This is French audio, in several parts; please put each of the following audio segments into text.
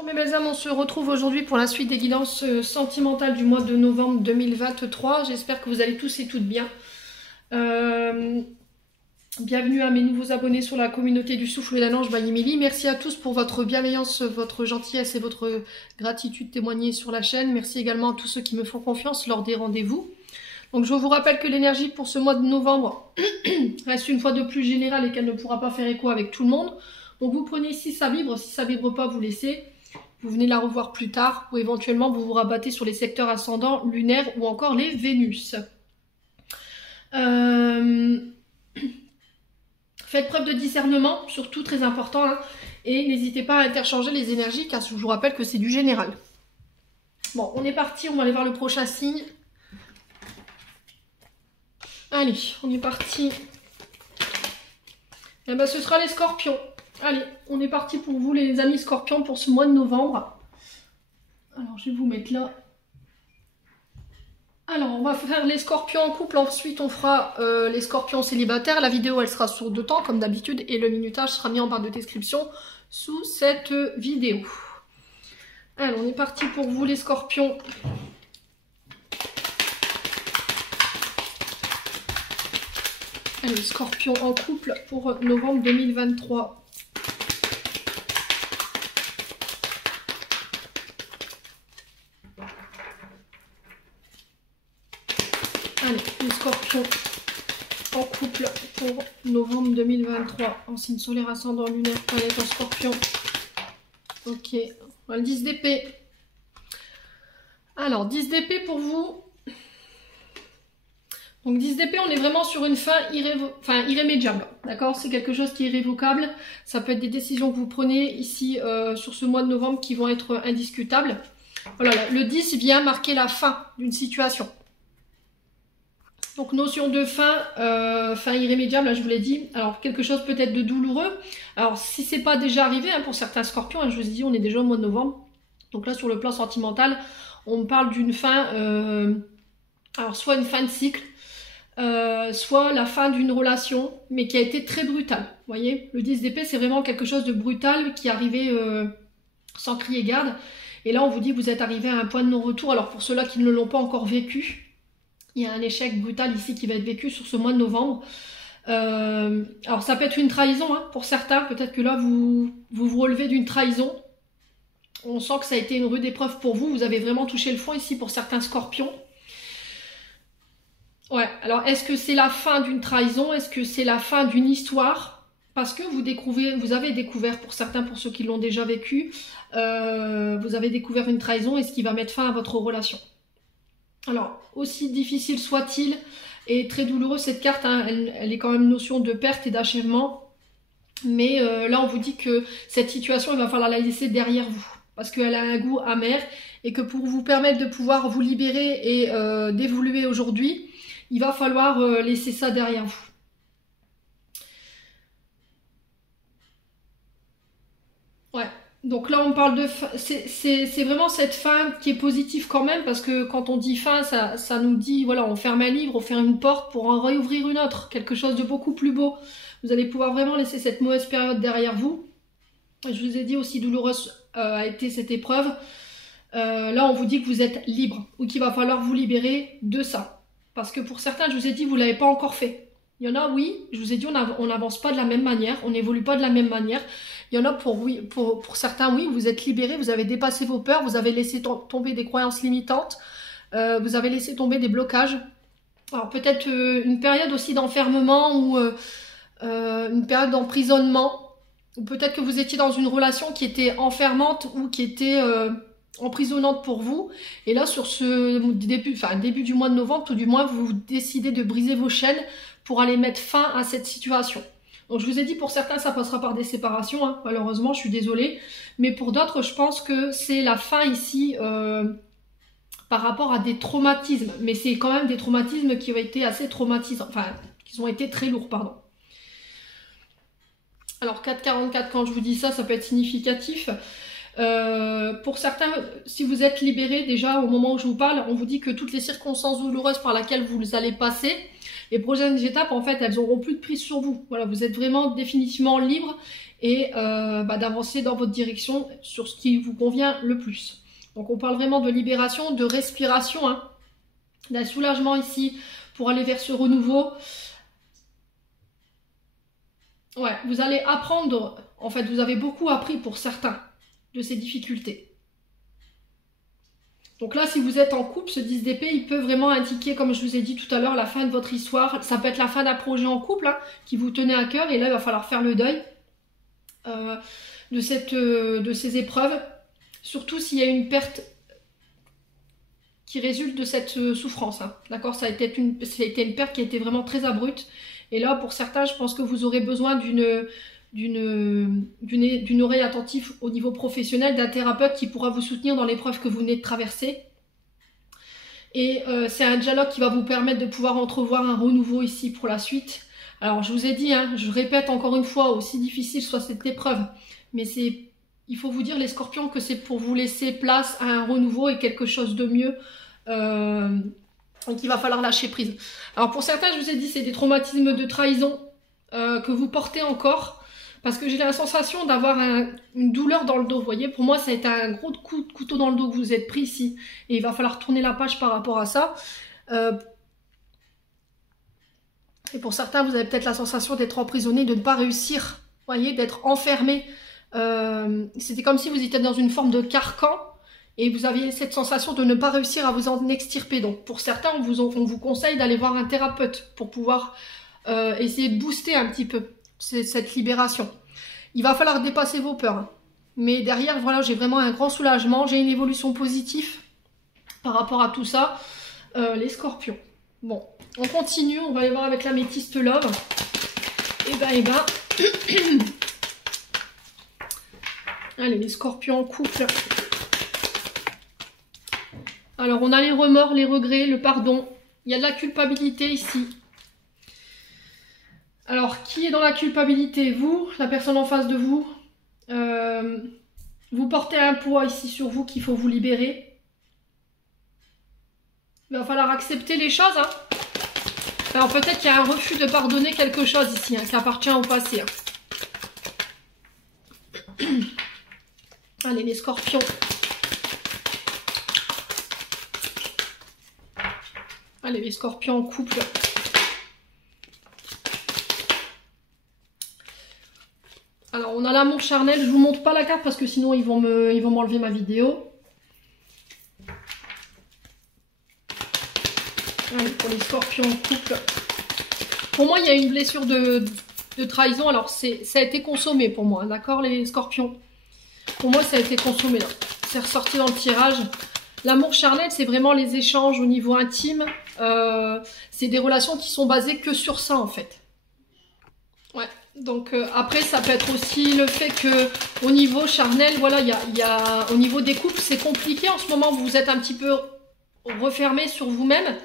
Bonjour mes belles âmes, on se retrouve aujourd'hui pour la suite des guidances sentimentales du mois de novembre 2023. J'espère que vous allez tous et toutes bien. Bienvenue à mes nouveaux abonnés sur la communauté du souffle d'un ange by Emily. Merci à tous pour votre bienveillance, votre gentillesse et votre gratitude témoignée sur la chaîne. Merci également à tous ceux qui me font confiance lors des rendez-vous. Donc je vous rappelle que l'énergie pour ce mois de novembre reste une fois de plus générale et qu'elle ne pourra pas faire écho avec tout le monde. Donc vous prenez si ça vibre pas, vous laissez. Vous venez la revoir plus tard ou éventuellement vous vous rabattez sur les secteurs ascendants, lunaires ou encore les Vénus. Faites preuve de discernement, surtout très important, hein, et n'hésitez pas à interchanger les énergies car je vous rappelle que c'est du général. Bon, on est parti, on va aller voir le prochain signe. Allez, on est parti. Eh ben, ce sera les scorpions. Allez, on est parti pour vous les amis scorpions pour ce mois de novembre. Alors, je vais vous mettre là. Alors, on va faire les scorpions en couple, ensuite on fera les scorpions célibataires. La vidéo, elle sera sur 2 temps, comme d'habitude, et le minutage sera mis en barre de description sous cette vidéo. Alors, on est parti pour vous les scorpions. Allez, scorpions en couple pour novembre 2023. Allez, les scorpions en couple pour novembre 2023. En signe solaire, ascendant, lunaire, planète en scorpion. Ok, on va le 10 d'épée. Alors, 10 d'épée pour vous. Donc 10 d'épée, on est vraiment sur une fin irrémédiable. D'accord? C'est quelque chose qui est irrévocable. Ça peut être des décisions que vous prenez ici sur ce mois de novembre qui vont être indiscutables. Voilà, le 10 vient marquer la fin d'une situation. Donc notion de fin, fin irrémédiable, là je vous l'ai dit. Alors quelque chose peut-être de douloureux. Alors si c'est pas déjà arrivé hein, pour certains scorpions, hein, je vous ai dit on est déjà au mois de novembre. Donc là sur le plan sentimental, on parle d'une fin, alors soit une fin de cycle, soit la fin d'une relation, mais qui a été très brutale. Vous voyez, le 10 d'épée c'est vraiment quelque chose de brutal qui est arrivé sans crier garde. Et là on vous dit que vous êtes arrivé à un point de non-retour. Alors pour ceux-là qui ne l'ont pas encore vécu, il y a un échec brutal ici qui va être vécu sur ce mois de novembre. Alors ça peut être une trahison hein, pour certains. Peut-être que là vous relevez d'une trahison. On sent que ça a été une rude épreuve pour vous. Vous avez vraiment touché le fond ici pour certains scorpions. Ouais, alors est-ce que c'est la fin d'une trahison? Est-ce que c'est la fin d'une histoire? Parce que vous avez découvert, pour certains, pour ceux qui l'ont déjà vécu, vous avez découvert une trahison et ce qui va mettre fin à votre relation. Alors, aussi difficile soit-il et très douloureux cette carte, hein, elle est quand même notion de perte et d'achèvement. Mais là, on vous dit que cette situation, il va falloir la laisser derrière vous. Parce qu'elle a un goût amer et que pour vous permettre de pouvoir vous libérer et d'évoluer aujourd'hui, il va falloir laisser ça derrière vous. Ouais. Donc là, on parle de fin. C'est vraiment cette fin qui est positive quand même, parce que quand on dit fin, ça nous dit, voilà, on ferme un livre, on ferme une porte pour en réouvrir une autre, quelque chose de beaucoup plus beau. Vous allez pouvoir vraiment laisser cette mauvaise période derrière vous. Je vous ai dit aussi douloureuse a été cette épreuve. Là, on vous dit que vous êtes libre, ou qu'il va falloir vous libérer de ça. Parce que pour certains, je vous ai dit, vous ne l'avez pas encore fait. Il y en a, oui, je vous ai dit, on n'avance pas de la même manière, on n'évolue pas de la même manière. Il y en a pour certains, oui, vous êtes libérés, vous avez dépassé vos peurs, vous avez laissé tomber des croyances limitantes, vous avez laissé tomber des blocages. Alors peut-être une période aussi d'enfermement ou une période d'emprisonnement. Ou peut-être que vous étiez dans une relation qui était enfermante ou qui était emprisonnante pour vous. Et là, sur ce début du mois de novembre, tout du moins, vous décidez de briser vos chaînes pour aller mettre fin à cette situation. Donc je vous ai dit, pour certains, ça passera par des séparations, hein. Malheureusement, je suis désolée. Mais pour d'autres, je pense que c'est la fin ici par rapport à des traumatismes. Mais c'est quand même des traumatismes qui ont été assez traumatisants, enfin, qui ont été très lourds, pardon. Alors 4,44, quand je vous dis ça, ça peut être significatif. Pour certains, si vous êtes libéré déjà au moment où je vous parle, on vous dit que toutes les circonstances douloureuses par lesquelles vous allez passer, Les prochaines étapes, en fait, elles n'auront plus de prise sur vous. Voilà, vous êtes vraiment définitivement libre et d'avancer dans votre direction sur ce qui vous convient le plus. Donc on parle vraiment de libération, de respiration, hein, d'un soulagement ici pour aller vers ce renouveau. Ouais, vous allez apprendre, en fait, vous avez beaucoup appris pour certains de ces difficultés. Donc là, si vous êtes en couple, ce 10 d'épée, il peut vraiment indiquer, comme je vous ai dit tout à l'heure, la fin de votre histoire. Ça peut être la fin d'un projet en couple, hein, qui vous tenait à cœur, et là, il va falloir faire le deuil de ces épreuves. Surtout s'il y a une perte qui résulte de cette souffrance. Hein. D'accord, ça a été une perte qui a été vraiment très abrupte. Et là, pour certains, je pense que vous aurez besoin d'une oreille attentive au niveau professionnel, d'un thérapeute qui pourra vous soutenir dans l'épreuve que vous venez de traverser. Et c'est un dialogue qui va vous permettre de pouvoir entrevoir un renouveau ici pour la suite. Alors, je vous ai dit, hein, je répète encore une fois, aussi difficile soit cette épreuve, mais il faut vous dire, les scorpions, que c'est pour vous laisser place à un renouveau et quelque chose de mieux. Donc il va falloir lâcher prise. Alors pour certains, je vous ai dit, c'est des traumatismes de trahison que vous portez encore. Parce que j'ai la sensation d'avoir une douleur dans le dos. Vous voyez, pour moi, ça a été un gros coup de couteau dans le dos que vous êtes pris ici. Et il va falloir tourner la page par rapport à ça. Et pour certains, vous avez peut-être la sensation d'être emprisonné, de ne pas réussir. Vous voyez, d'être enfermé. C'était comme si vous étiez dans une forme de carcan. Et vous aviez cette sensation de ne pas réussir à vous en extirper. Donc pour certains, on vous conseille d'aller voir un thérapeute pour pouvoir essayer de booster un petit peu cette libération. Il va falloir dépasser vos peurs. Hein. Mais derrière, voilà, j'ai vraiment un grand soulagement. J'ai une évolution positive par rapport à tout ça. Les scorpions. Bon, on continue. On va aller voir avec l'améthyste love. Et ben. Allez, les scorpions en couple. Alors, on a les remords, les regrets, le pardon. Il y a de la culpabilité ici. Alors, qui est dans la culpabilité? Vous, la personne en face de vous. Vous portez un poids ici sur vous qu'il faut vous libérer. Il va falloir accepter les choses. Hein. Alors, peut-être qu'il y a un refus de pardonner quelque chose ici, hein, qui appartient au passé. Hein. Allez, les scorpions. Allez, les scorpions en couple. Alors, on a l'amour charnel. Je vous montre pas la carte parce que sinon, ils vont m'enlever ma vidéo. Allez, pour les scorpions en couple. Pour moi, il y a une blessure de trahison. Alors, ça a été consommé pour moi. D'accord, les scorpions? Pour moi, ça a été consommé là. C'est ressorti dans le tirage. L'amour charnel, c'est vraiment les échanges au niveau intime. C'est des relations qui sont basées que sur ça, en fait. Ouais. Donc après, ça peut être aussi le fait que au niveau charnel, voilà, au niveau des couples, c'est compliqué en ce moment. Vous êtes un petit peu refermé sur vous-même.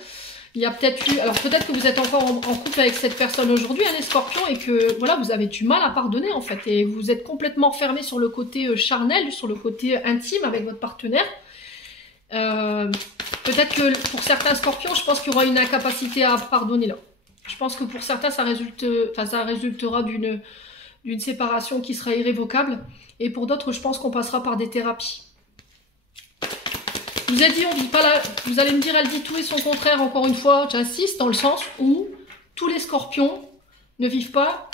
Il y a peut-être eu, alors peut-être que vous êtes encore en couple avec cette personne aujourd'hui, hein, les scorpions, et que voilà, vous avez du mal à pardonner en fait, et vous êtes complètement fermé sur le côté charnel, sur le côté intime avec votre partenaire. Peut-être que pour certains scorpions, je pense qu'il y aura une incapacité à pardonner là. Je pense que pour certains, ça résultera d'une séparation qui sera irrévocable. Et pour d'autres, je pense qu'on passera par des thérapies. Je vous ai dit, on vit pas là. Vous allez me dire, elle dit tout et son contraire. Encore une fois, j'insiste dans le sens où tous les scorpions ne vivent pas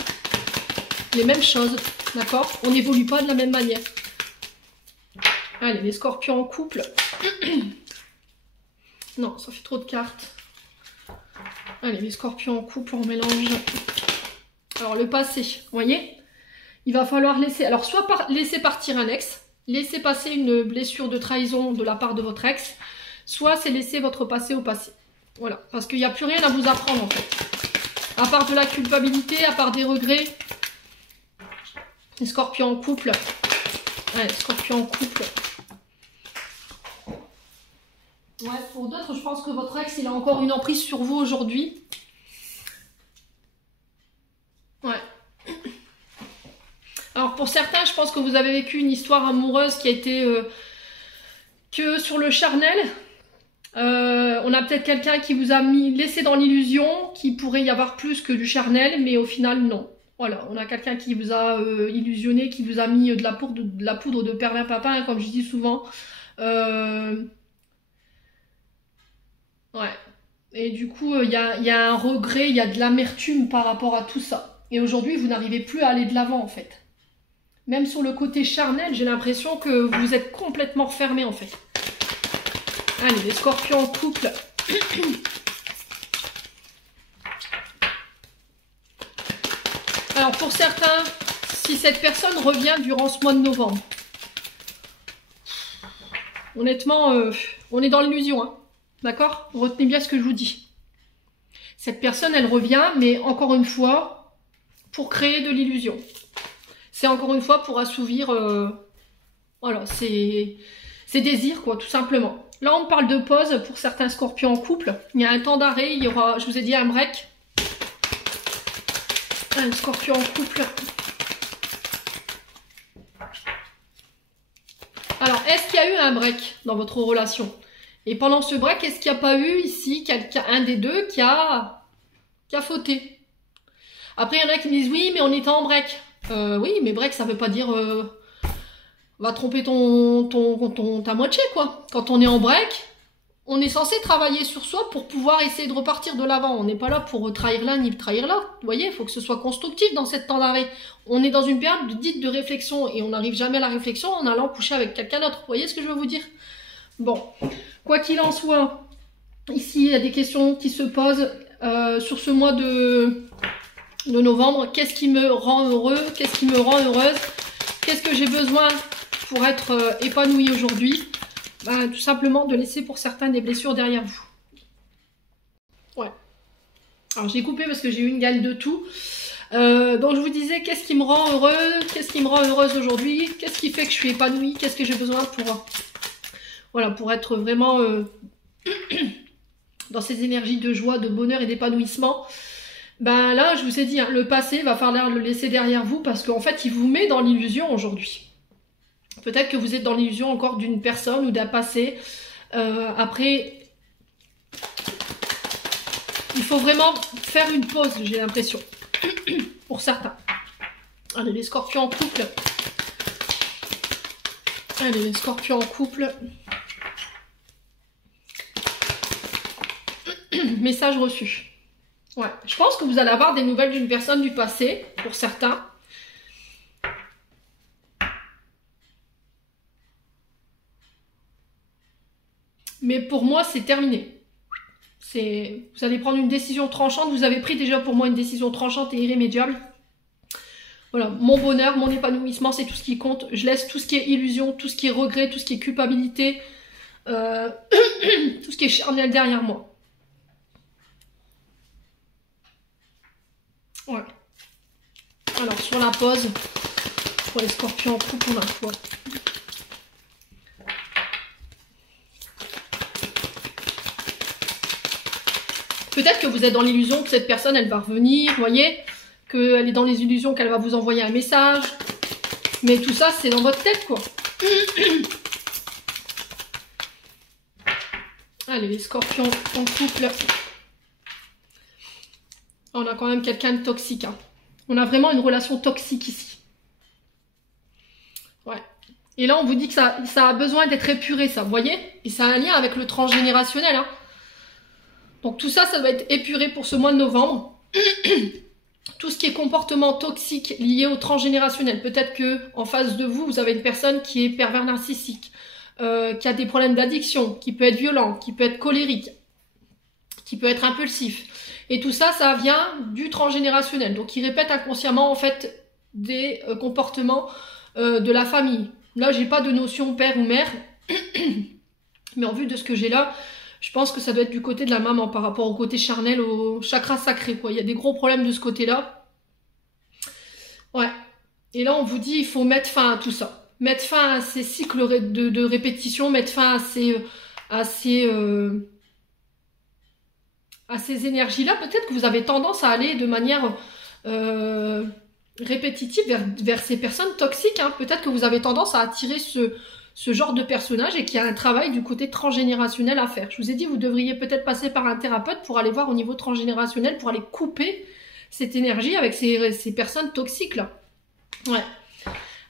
les mêmes choses. D'accord? On n'évolue pas de la même manière. Allez, les scorpions en couple. Non, ça fait trop de cartes. Allez, les scorpions en couple, on mélange. Alors, le passé, vous voyez? Il va falloir laisser... Alors, soit laisser partir un ex, laisser passer une blessure de trahison de la part de votre ex, soit c'est laisser votre passé au passé. Voilà, parce qu'il n'y a plus rien à vous apprendre, en fait. À part de la culpabilité, à part des regrets. Les scorpions en couple. Ouais, les scorpions en couple. Ouais, pour d'autres, je pense que votre ex, il a encore une emprise sur vous aujourd'hui. Ouais. Alors pour certains, je pense que vous avez vécu une histoire amoureuse qui a été que sur le charnel. On a peut-être quelqu'un qui vous a laissé dans l'illusion qu'il pourrait y avoir plus que du charnel, mais au final, non. Voilà, on a quelqu'un qui vous a illusionné, qui vous a mis de la poudre de perlimpinpin, hein, comme je dis souvent. Ouais. Et du coup, il y a un regret, il y a de l'amertume par rapport à tout ça. Et aujourd'hui, vous n'arrivez plus à aller de l'avant, en fait. Même sur le côté charnel, j'ai l'impression que vous êtes complètement fermé, en fait. Allez, les scorpions en couple. Alors, pour certains, si cette personne revient durant ce mois de novembre, honnêtement, on est dans l'illusion, hein. D'accord? Retenez bien ce que je vous dis. Cette personne, elle revient, mais encore une fois, pour créer de l'illusion. C'est encore une fois pour assouvir, voilà, ses désirs, quoi, tout simplement. Là, on parle de pause pour certains scorpions en couple. Il y a un temps d'arrêt, il y aura, je vous ai dit, un break. Un scorpion en couple. Alors, est-ce qu'il y a eu un break dans votre relation? Et pendant ce break, est-ce qu'il n'y a pas eu ici quelqu'un, un des deux qui a fauté? Après, il y en a qui me disent oui, mais on était en break. Oui, mais break, ça veut pas dire va tromper ta moitié, quoi. Quand on est en break, on est censé travailler sur soi pour pouvoir essayer de repartir de l'avant. On n'est pas là pour trahir l'un ni trahir l'autre. Vous voyez, il faut que ce soit constructif dans cette temps d'arrêt. On est dans une période dite de réflexion et on n'arrive jamais à la réflexion en allant coucher avec quelqu'un d'autre. Vous voyez ce que je veux vous dire? Bon, quoi qu'il en soit, ici, il y a des questions qui se posent sur ce mois de novembre. Qu'est-ce qui me rend heureux? Qu'est-ce qui me rend heureuse? Qu'est-ce que j'ai besoin pour être épanouie aujourd'hui? Ben, tout simplement de laisser pour certains des blessures derrière vous. Ouais. Alors j'ai coupé parce que j'ai eu une gale de tout. Donc je vous disais, qu'est-ce qui me rend heureux? Qu'est-ce qui me rend heureuse aujourd'hui? Qu'est-ce qui fait que je suis épanouie? Qu'est-ce que j'ai besoin pour... Voilà, pour être vraiment dans ces énergies de joie, de bonheur et d'épanouissement. Ben là, je vous ai dit, hein, le passé, va falloir le laisser derrière vous parce qu'en fait, il vous met dans l'illusion aujourd'hui. Peut-être que vous êtes dans l'illusion encore d'une personne ou d'un passé. Après, il faut vraiment faire une pause, j'ai l'impression, pour certains. Allez, les scorpions en couple. Allez, les scorpions en couple. Message reçu. Ouais, je pense que vous allez avoir des nouvelles d'une personne du passé, pour certains. Mais pour moi, c'est terminé. Vous allez prendre une décision tranchante. Vous avez pris déjà pour moi une décision tranchante et irrémédiable. Voilà, mon bonheur, mon épanouissement, c'est tout ce qui compte. Je laisse tout ce qui est illusion, tout ce qui est regret, tout ce qui est culpabilité, tout ce qui est charnel derrière moi. Ouais. Alors, sur la pause, pour les scorpions en couple, on a quoi? Peut-être que vous êtes dans l'illusion que cette personne, elle va revenir, vous voyez, qu'elle est dans les illusions qu'elle va vous envoyer un message. Mais tout ça, c'est dans votre tête, quoi. Allez, les scorpions en couple. On a quand même quelqu'un de toxique. Hein. On a vraiment une relation toxique ici. Ouais. Et là, on vous dit que ça a besoin d'être épuré, ça, vous voyez? Et ça a un lien avec le transgénérationnel. Hein. Donc tout ça, ça doit être épuré pour ce mois de novembre. Tout ce qui est comportement toxique lié au transgénérationnel. Peut-être que en face de vous, vous avez une personne qui est pervers narcissique, qui a des problèmes d'addiction, qui peut être violent, qui peut être colérique, qui peut être impulsif. Et tout ça, ça vient du transgénérationnel. Donc, il répète inconsciemment, en fait, des comportements de la famille. Là, j'ai pas de notion père ou mère. Mais en vue de ce que j'ai là, je pense que ça doit être du côté de la maman par rapport au côté charnel, au chakra sacré, quoi. Il y a des gros problèmes de ce côté-là. Ouais. Et là, on vous dit, il faut mettre fin à tout ça. Mettre fin à ces cycles de répétition, mettre fin à ces énergies-là. Peut-être que vous avez tendance à aller de manière répétitive vers ces personnes toxiques. Hein. Peut-être que vous avez tendance à attirer ce genre de personnage et qu'il y a un travail du côté transgénérationnel à faire. Je vous ai dit, vous devriez peut-être passer par un thérapeute pour aller voir au niveau transgénérationnel, pour aller couper cette énergie avec ces personnes toxiques là. Ouais.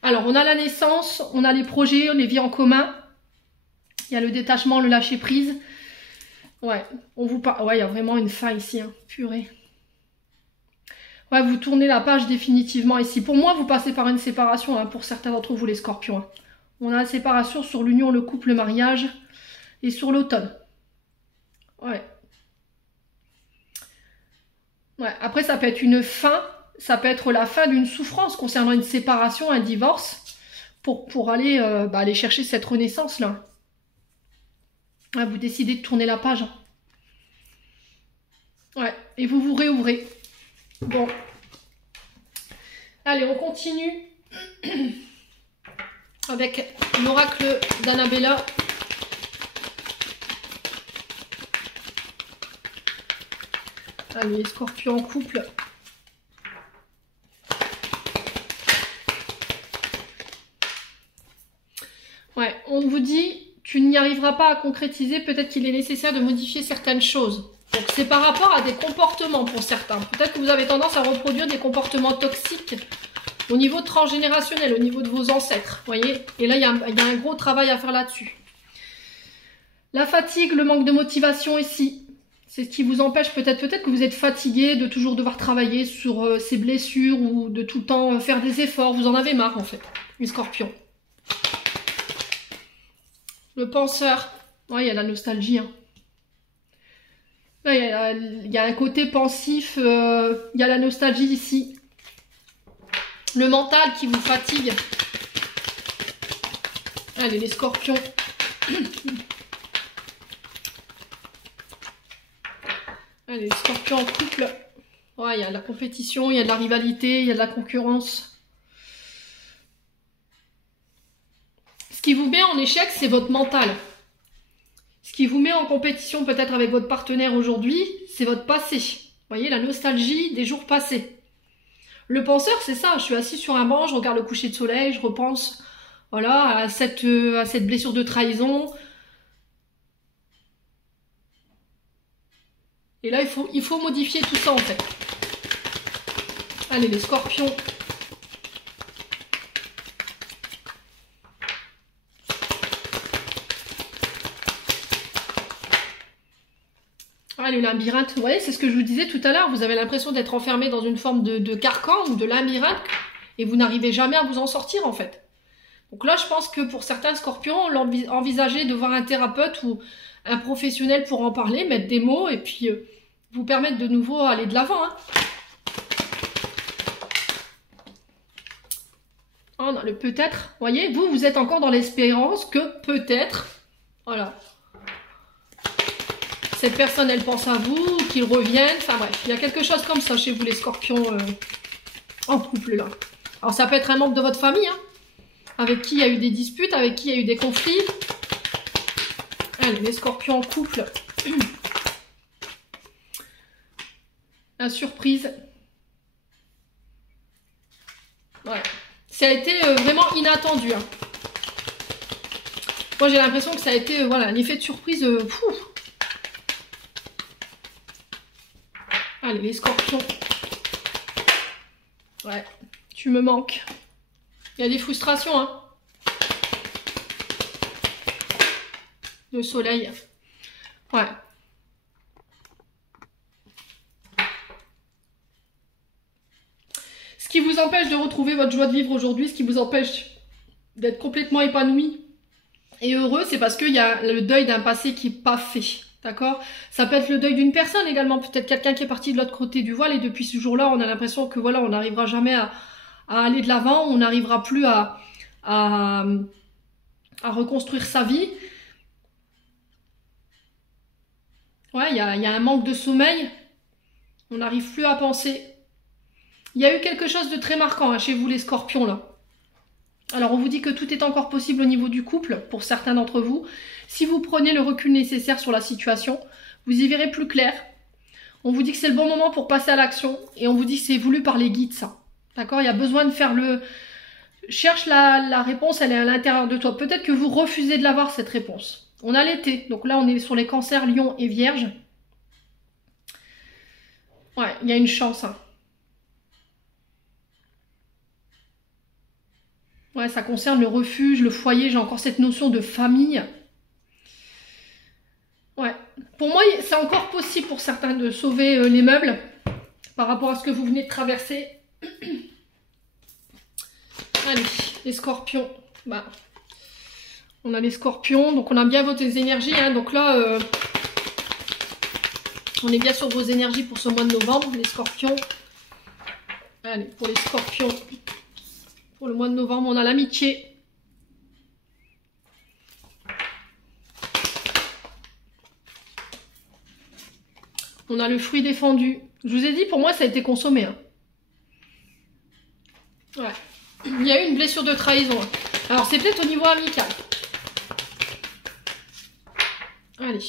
Alors, on a la naissance, on a les projets, les vies en commun. Il y a le détachement, le lâcher prise. Ouais, on vous parle. Ouais, il y a vraiment une fin ici, hein. Purée. Ouais, vous tournez la page définitivement ici. Pour moi, vous passez par une séparation, hein, pour certains d'entre vous, les scorpions. Hein. On a la séparation sur l'union, le couple, le mariage et sur l'automne. Ouais. Ouais. Après, ça peut être une fin, ça peut être la fin d'une souffrance concernant une séparation, un divorce, pour aller, aller chercher cette renaissance-là. Ouais, vous décidez de tourner la page. Ouais, et vous vous réouvrez. Bon. Allez, on continue avec l'oracle d'Annabella. Allez, les scorpions en couple. Ouais, on vous dit, tu n'y arriveras pas à concrétiser, peut-être qu'il est nécessaire de modifier certaines choses. Donc c'est par rapport à des comportements pour certains. Peut-être que vous avez tendance à reproduire des comportements toxiques au niveau transgénérationnel, au niveau de vos ancêtres, voyez. Et là, il y a un gros travail à faire là-dessus. La fatigue, le manque de motivation ici, c'est ce qui vous empêche peut-être que vous êtes fatigué de toujours devoir travailler sur ces blessures ou de tout le temps faire des efforts. Vous en avez marre en fait, les scorpions. Le penseur, ouais, il y a la nostalgie, hein. Là, il y a un côté pensif, il y a la nostalgie ici. Le mental qui vous fatigue. Allez, les scorpions. Allez, les scorpions en couple. Ouais, il y a de la compétition, il y a de la rivalité, il y a de la concurrence. Ce qui vous met en échec, c'est votre mental. Ce qui vous met en compétition peut-être avec votre partenaire aujourd'hui, c'est votre passé. Vous voyez, la nostalgie des jours passés. Le penseur, c'est ça. Je suis assis sur un banc, je regarde le coucher de soleil, je repense voilà, à cette blessure de trahison. Et là, il faut modifier tout ça en fait. Allez, les scorpions. Ah, le labyrinthe, vous voyez, c'est ce que je vous disais tout à l'heure. Vous avez l'impression d'être enfermé dans une forme de carcan ou de labyrinthe et vous n'arrivez jamais à vous en sortir en fait. Donc là, je pense que pour certains scorpions, envisager de voir un thérapeute ou un professionnel pour en parler, mettre des mots et puis vous permettre de nouveau aller de l'avant. Hein. Oh non, le peut-être, vous voyez, vous êtes encore dans l'espérance que peut-être, voilà. Cette personne, elle pense à vous, qu'ils reviennent. Enfin bref, il y a quelque chose comme ça chez vous, les scorpions en couple, là. Alors, ça peut être un membre de votre famille, hein, avec qui il y a eu des disputes, avec qui il y a eu des conflits. Allez, les scorpions en couple. La surprise. Ouais. Ça a été vraiment inattendu. Hein. Moi, j'ai l'impression que ça a été voilà, un effet de surprise. Allez, les scorpions. Ouais, tu me manques. Il y a des frustrations, hein. Le soleil. Ouais. Ce qui vous empêche de retrouver votre joie de vivre aujourd'hui, ce qui vous empêche d'être complètement épanoui et heureux, c'est parce qu'il y a le deuil d'un passé qui n'est pas fait. D'accord? Ça peut être le deuil d'une personne également, peut-être quelqu'un qui est parti de l'autre côté du voile et depuis ce jour-là, on a l'impression que voilà, on n'arrivera jamais à aller de l'avant, on n'arrivera plus à reconstruire sa vie. Ouais, il y a un manque de sommeil, on n'arrive plus à penser. Il y a eu quelque chose de très marquant hein, chez vous les scorpions là. Alors on vous dit que tout est encore possible au niveau du couple, pour certains d'entre vous. Si vous prenez le recul nécessaire sur la situation, vous y verrez plus clair. On vous dit que c'est le bon moment pour passer à l'action et on vous dit que c'est voulu par les guides ça. D'accord? Il y a besoin de faire Cherche la réponse, elle est à l'intérieur de toi. Peut-être que vous refusez de l'avoir, cette réponse. On a l'été, donc là on est sur les cancers, lion et vierge. Ouais, il y a une chance. Hein. Ouais, ça concerne le refuge, le foyer, j'ai encore cette notion de famille. Ouais, pour moi c'est encore possible pour certains de sauver les meubles par rapport à ce que vous venez de traverser. Allez, les scorpions. Bah, on a les scorpions, donc on a bien vos énergies. Hein, donc là, on est bien sur vos énergies pour ce mois de novembre, les scorpions. Allez, pour les scorpions, pour le mois de novembre, on a l'amitié. On a le fruit défendu. Je vous ai dit, pour moi, ça a été consommé. Hein. Ouais. Il y a eu une blessure de trahison. Alors, c'est peut-être au niveau amical. Allez.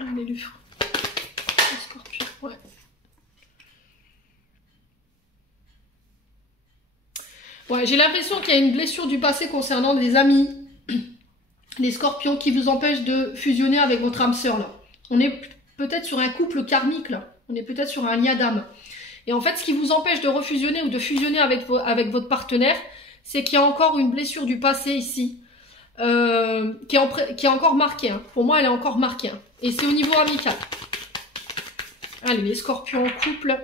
Allez, le scorpion. Ouais. Ouais, j'ai l'impression qu'il y a une blessure du passé concernant des amis. Les scorpions qui vous empêchent de fusionner avec votre âme sœur, là. On est peut-être sur un couple karmique, là. On est peut-être sur un lien d'âme. Et en fait, ce qui vous empêche de refusionner ou de fusionner avec votre partenaire, c'est qu'il y a encore une blessure du passé ici, qui est encore marquée. Hein. Pour moi, elle est encore marquée. Hein. Et c'est au niveau amical. Allez, les scorpions en couple.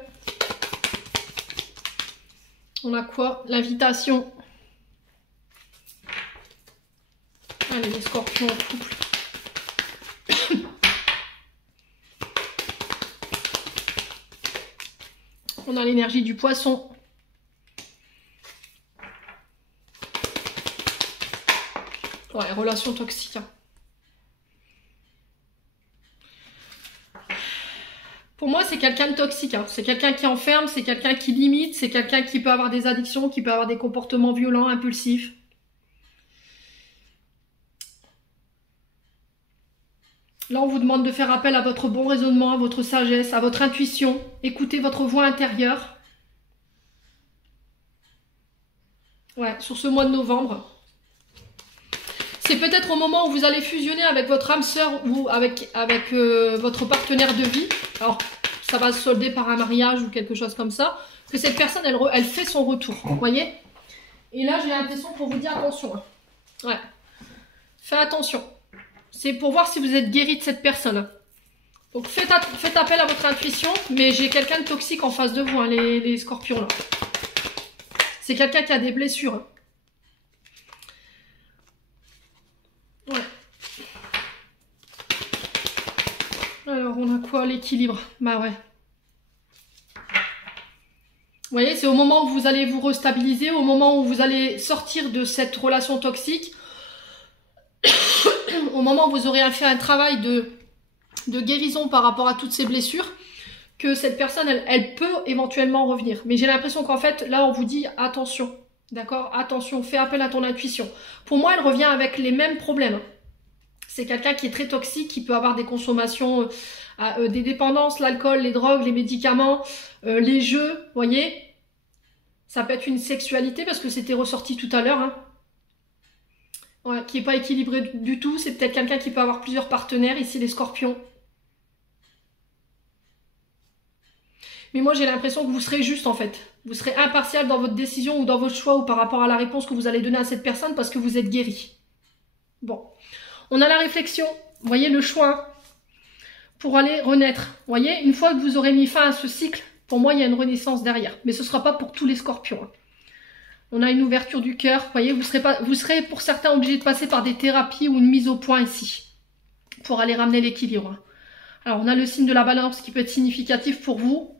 On a quoi? L'invitation. Allez, les scorpions en couple. On a l'énergie du poisson. Ouais, relation toxique. Hein. Pour moi, c'est quelqu'un de toxique. Hein. C'est quelqu'un qui enferme, c'est quelqu'un qui limite, c'est quelqu'un qui peut avoir des addictions, qui peut avoir des comportements violents, impulsifs. Là, on vous demande de faire appel à votre bon raisonnement, à votre sagesse, à votre intuition. Écoutez votre voix intérieure. Ouais, sur ce mois de novembre. C'est peut-être au moment où vous allez fusionner avec votre âme sœur ou avec votre partenaire de vie. Alors, ça va se solder par un mariage ou quelque chose comme ça. Que cette personne, elle fait son retour. Vous voyez? Et là, j'ai l'impression qu'on vous dit attention. Hein. Ouais. Faites attention. C'est pour voir si vous êtes guéri de cette personne. Donc faites appel à votre intuition, mais j'ai quelqu'un de toxique en face de vous, hein, les scorpions là. C'est quelqu'un qui a des blessures. Hein. Ouais. Alors on a quoi? L'équilibre. Bah ouais. Vous voyez, c'est au moment où vous allez vous restabiliser, au moment où vous allez sortir de cette relation toxique, au moment où vous aurez fait un travail de guérison par rapport à toutes ces blessures, que cette personne, elle peut éventuellement revenir. Mais j'ai l'impression qu'en fait, là, on vous dit attention, d'accord? Attention, fais appel à ton intuition. Pour moi, elle revient avec les mêmes problèmes. C'est quelqu'un qui est très toxique, qui peut avoir des consommations, des dépendances, l'alcool, les drogues, les médicaments, les jeux, vous voyez? Ça peut être une sexualité, parce que c'était ressorti tout à l'heure, hein. Ouais, qui n'est pas équilibré du tout. C'est peut-être quelqu'un qui peut avoir plusieurs partenaires, ici les scorpions. Mais moi j'ai l'impression que vous serez juste en fait. Vous serez impartial dans votre décision ou dans votre choix ou par rapport à la réponse que vous allez donner à cette personne parce que vous êtes guéri. Bon. On a la réflexion. Vous voyez le choix pour aller renaître. Vous voyez, une fois que vous aurez mis fin à ce cycle, pour moi il y a une renaissance derrière. Mais ce ne sera pas pour tous les scorpions. Hein. On a une ouverture du cœur. Vous voyez, vous serez pour certains obligés de passer par des thérapies ou une mise au point ici. Pour aller ramener l'équilibre. Alors, on a le signe de la balance qui peut être significatif pour vous.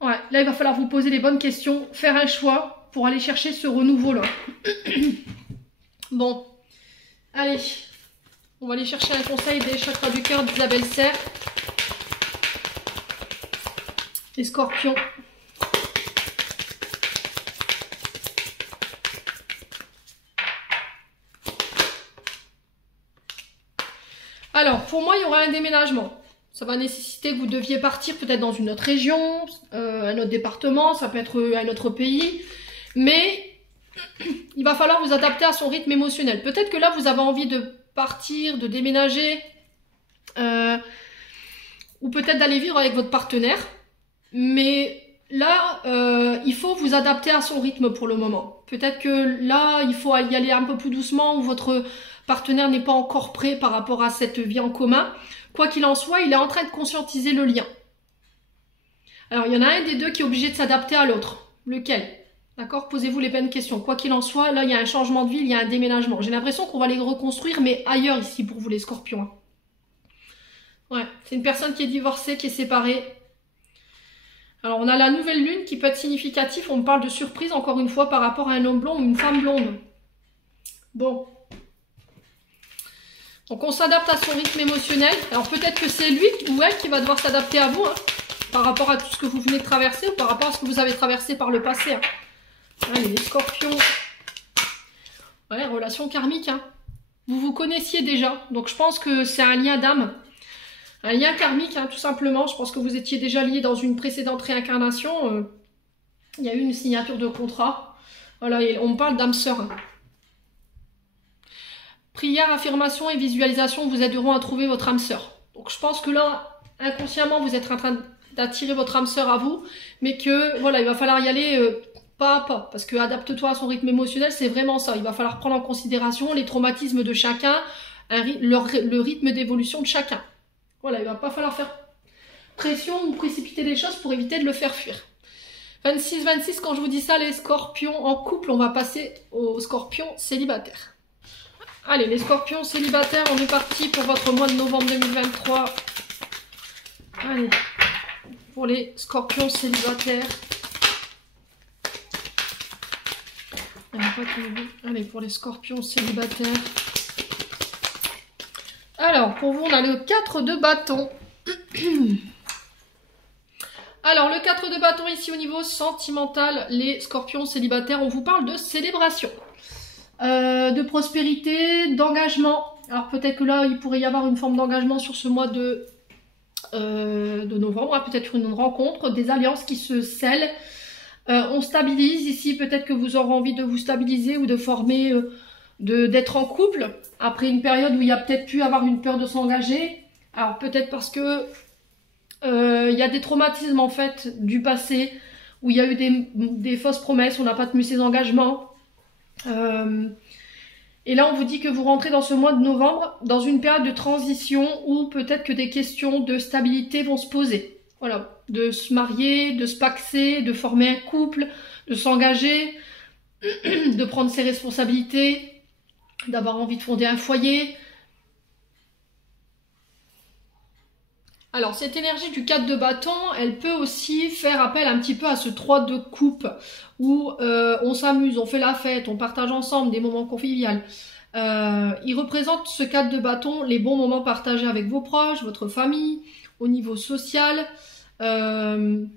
Ouais, là, il va falloir vous poser les bonnes questions. Faire un choix pour aller chercher ce renouveau-là. Bon. Allez. On va aller chercher un conseil des chakras du cœur d'Isabelle Serre. Les scorpions. Alors, pour moi, il y aura un déménagement. Ça va nécessiter que vous deviez partir peut-être dans une autre région, un autre département, ça peut être un autre pays. Mais il va falloir vous adapter à son rythme émotionnel. Peut-être que là, vous avez envie de partir, de déménager, ou peut-être d'aller vivre avec votre partenaire. Mais là, il faut vous adapter à son rythme pour le moment. Peut-être que là, il faut y aller un peu plus doucement, ou votre partenaire n'est pas encore prêt par rapport à cette vie en commun. Quoi qu'il en soit, il est en train de conscientiser le lien. Alors, il y en a un des deux qui est obligé de s'adapter à l'autre. Lequel? D'accord? Posez-vous les bonnes questions. Quoi qu'il en soit, là, il y a un changement de vie, il y a un déménagement. J'ai l'impression qu'on va les reconstruire, mais ailleurs ici pour vous, les scorpions. Ouais, c'est une personne qui est divorcée, qui est séparée. Alors, on a la nouvelle lune qui peut être significative. On me parle de surprise, encore une fois, par rapport à un homme blond ou une femme blonde. Bon. Donc, on s'adapte à son rythme émotionnel. Alors, peut-être que c'est lui ou elle qui va devoir s'adapter à vous, hein, par rapport à tout ce que vous venez de traverser ou par rapport à ce que vous avez traversé par le passé. Hein. Allez, les scorpions. Ouais, relation karmique. Hein. Vous vous connaissiez déjà. Donc, je pense que c'est un lien d'âme. Un lien karmique, hein, tout simplement. Je pense que vous étiez déjà liés dans une précédente réincarnation. Il y a eu une signature de contrat. Voilà, et on parle d'âme sœur. Hein. Prière, affirmation et visualisation vous aideront à trouver votre âme sœur. Donc je pense que là, inconsciemment, vous êtes en train d'attirer votre âme sœur à vous, mais que voilà, il va falloir y aller pas à pas, parce que adapte-toi à son rythme émotionnel, c'est vraiment ça. Il va falloir prendre en considération les traumatismes de chacun, le rythme d'évolution de chacun. Voilà, il va pas falloir faire pression ou précipiter les choses pour éviter de le faire fuir. 26, quand je vous dis ça, les scorpions en couple, on va passer aux scorpions célibataires. Allez, les scorpions célibataires, on est parti pour votre mois de novembre 2023. Allez, pour les scorpions célibataires. Allez, pour les scorpions célibataires. Alors, pour vous, on a le 4 de bâton. Alors, le 4 de bâton ici au niveau sentimental, les scorpions célibataires, on vous parle de célébration. De prospérité, d'engagement. Alors peut-être que là, il pourrait y avoir une forme d'engagement sur ce mois de novembre, hein, peut-être une rencontre, des alliances qui se scellent. On stabilise ici, peut-être que vous aurez envie de vous stabiliser ou de former, d'être en couple, après une période où il y a peut-être pu avoir une peur de s'engager. Alors peut-être parce que il y a des traumatismes en fait du passé, où il y a eu des fausses promesses, on n'a pas tenu ses engagements. Et là on vous dit que vous rentrez dans ce mois de novembre dans une période de transition où peut-être que des questions de stabilité vont se poser. Voilà, de se marier, de se paxer, de former un couple, de s'engager, de prendre ses responsabilités, d'avoir envie de fonder un foyer. Alors, cette énergie du 4 de bâton, elle peut aussi faire appel un petit peu à ce 3 de coupe, où on s'amuse, on fait la fête, on partage ensemble des moments conviviaux. Il représente ce 4 de bâton, les bons moments partagés avec vos proches, votre famille, au niveau social. Ouais,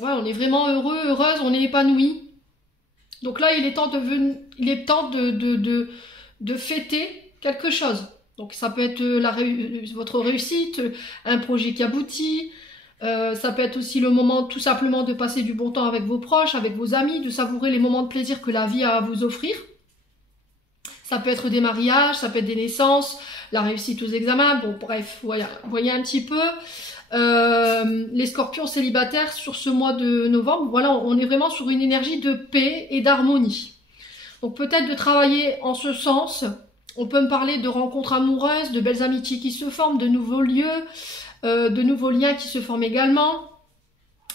on est vraiment heureux, heureuse, on est épanoui. Donc là, il est temps de fêter quelque chose. Donc ça peut être votre réussite, un projet qui aboutit, ça peut être aussi le moment tout simplement de passer du bon temps avec vos proches, avec vos amis, de savourer les moments de plaisir que la vie a à vous offrir. Ça peut être des mariages, ça peut être des naissances, la réussite aux examens, bon bref, voilà, vous voyez un petit peu. Les scorpions célibataires sur ce mois de novembre, voilà, on est vraiment sur une énergie de paix et d'harmonie. Donc peut-être de travailler en ce sens. On peut me parler de rencontres amoureuses, de belles amitiés qui se forment, de nouveaux lieux, de nouveaux liens qui se forment également.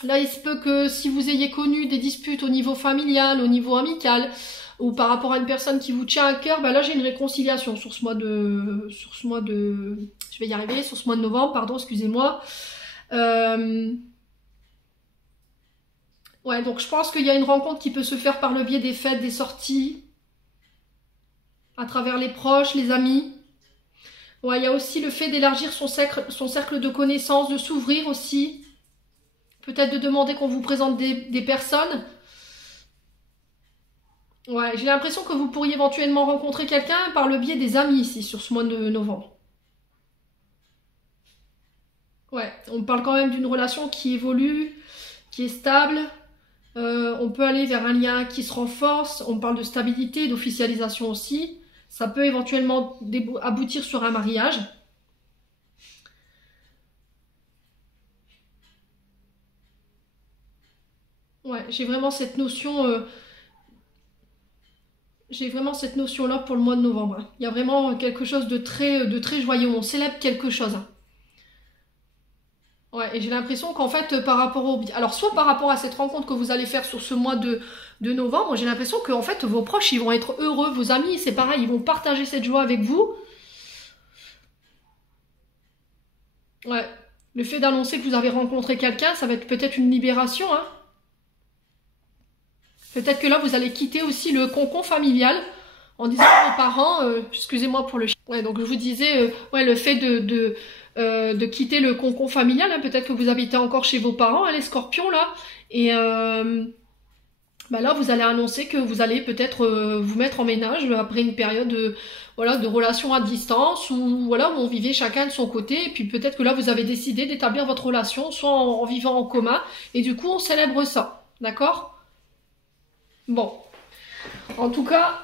Là, il se peut que si vous ayez connu des disputes au niveau familial, au niveau amical, ou par rapport à une personne qui vous tient à cœur, ben là j'ai une réconciliation sur ce mois de, je vais y arriver, sur ce mois de novembre, pardon, excusez-moi. Ouais, donc je pense qu'il y a une rencontre qui peut se faire par le biais des fêtes, des sorties, à travers les proches, les amis. Ouais, il y a aussi le fait d'élargir son cercle de connaissances, de s'ouvrir aussi. Peut-être de demander qu'on vous présente des personnes. Ouais, j'ai l'impression que vous pourriez éventuellement rencontrer quelqu'un par le biais des amis ici, sur ce mois de novembre. Ouais, on parle quand même d'une relation qui évolue, qui est stable. On peut aller vers un lien qui se renforce. On parle de stabilité, d'officialisation aussi. Ça peut éventuellement aboutir sur un mariage. Ouais, j'ai vraiment cette notion. J'ai vraiment cette notion-là pour le mois de novembre, hein. Il y a vraiment quelque chose de très joyeux. On célèbre quelque chose, hein. Ouais, et j'ai l'impression qu'en fait, par rapport au... Alors, soit par rapport à cette rencontre que vous allez faire sur ce mois de novembre, j'ai l'impression que en fait, vos proches, ils vont être heureux. Vos amis, c'est pareil, ils vont partager cette joie avec vous. Ouais. Le fait d'annoncer que vous avez rencontré quelqu'un, ça va être peut-être une libération, hein. Peut-être que là, vous allez quitter aussi le cocon familial en disant à vos parents, excusez-moi pour le chien. Ouais, donc je vous disais, ouais, le fait de quitter le cocon familial, hein, peut-être que vous habitez encore chez vos parents, hein, les scorpions là, et bah là, vous allez annoncer que vous allez peut-être vous mettre en ménage après une période voilà, de relation à distance, ou voilà, où on vivait chacun de son côté, et puis peut-être que là, vous avez décidé d'établir votre relation, soit en vivant en commun, et du coup, on célèbre ça, d'accord? Bon, en tout cas,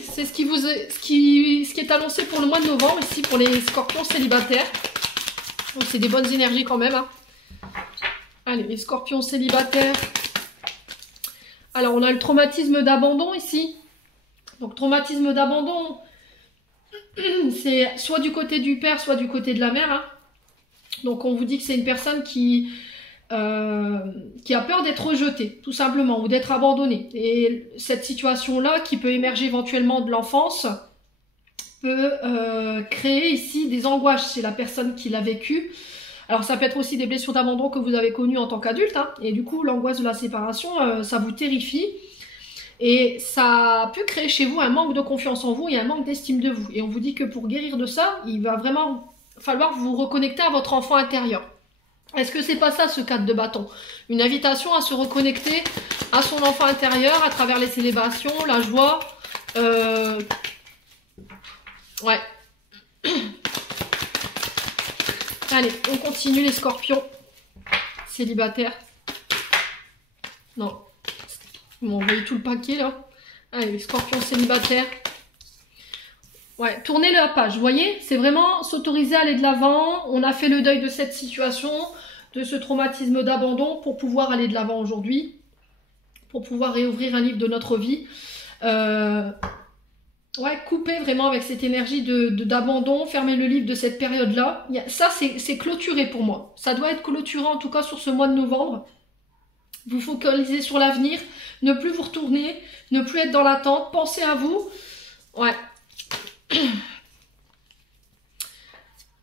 c'est ce qui est annoncé pour le mois de novembre, ici pour les scorpions célibataires. Donc c'est des bonnes énergies quand même, hein. Allez, les scorpions célibataires. Alors, on a le traumatisme d'abandon ici. Donc, traumatisme d'abandon, c'est soit du côté du père, soit du côté de la mère, hein. Donc, on vous dit que c'est une personne qui a peur d'être rejetée, tout simplement, ou d'être abandonnée. Et cette situation-là, qui peut émerger éventuellement de l'enfance, peut créer ici des angoisses chez la personne qui l'a vécu. Alors ça peut être aussi des blessures d'abandon que vous avez connues en tant qu'adulte, hein, et du coup l'angoisse de la séparation, ça vous terrifie. Et ça a pu créer chez vous un manque de confiance en vous et un manque d'estime de vous. Et on vous dit que pour guérir de ça, il va vraiment falloir vous reconnecter à votre enfant intérieur. Est-ce que c'est pas ça ce 4 de bâton? Une invitation à se reconnecter à son enfant intérieur à travers les célébrations, la joie. Ouais. Allez, on continue les scorpions célibataires. Non. Ils m'ont envoyé tout le paquet là. Allez, les scorpions célibataires. Ouais, tournez la page, vous voyez? C'est vraiment s'autoriser à aller de l'avant. On a fait le deuil de cette situation, de ce traumatisme d'abandon pour pouvoir aller de l'avant aujourd'hui. Pour pouvoir réouvrir un livre de notre vie. Ouais, couper vraiment avec cette énergie d'abandon, fermer le livre de cette période-là. Ça, c'est clôturé pour moi. Ça doit être clôturé en tout cas sur ce mois de novembre. Vous focalisez sur l'avenir, ne plus vous retourner, ne plus être dans l'attente, pensez à vous. Ouais.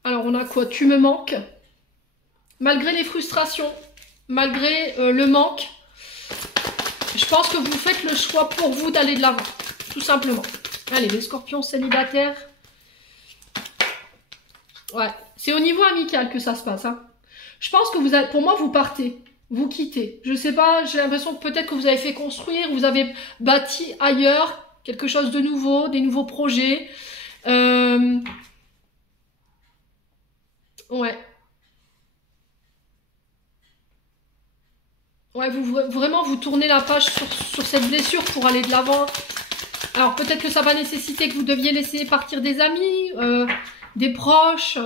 Alors, on a quoi? Tu me manques. Malgré les frustrations, malgré le manque, je pense que vous faites le choix pour vous d'aller de l'avant, tout simplement. Allez, les scorpions célibataires. Ouais, c'est au niveau amical que ça se passe, hein. Je pense que vous avez, pour moi, vous partez. Vous quittez. Je sais pas, j'ai l'impression que peut-être que vous avez fait construire, vous avez bâti ailleurs quelque chose de nouveau, des nouveaux projets. Ouais. Ouais, vraiment vous tournez la page sur cette blessure pour aller de l'avant. Alors peut-être que ça va nécessiter que vous deviez laisser partir des amis, des proches,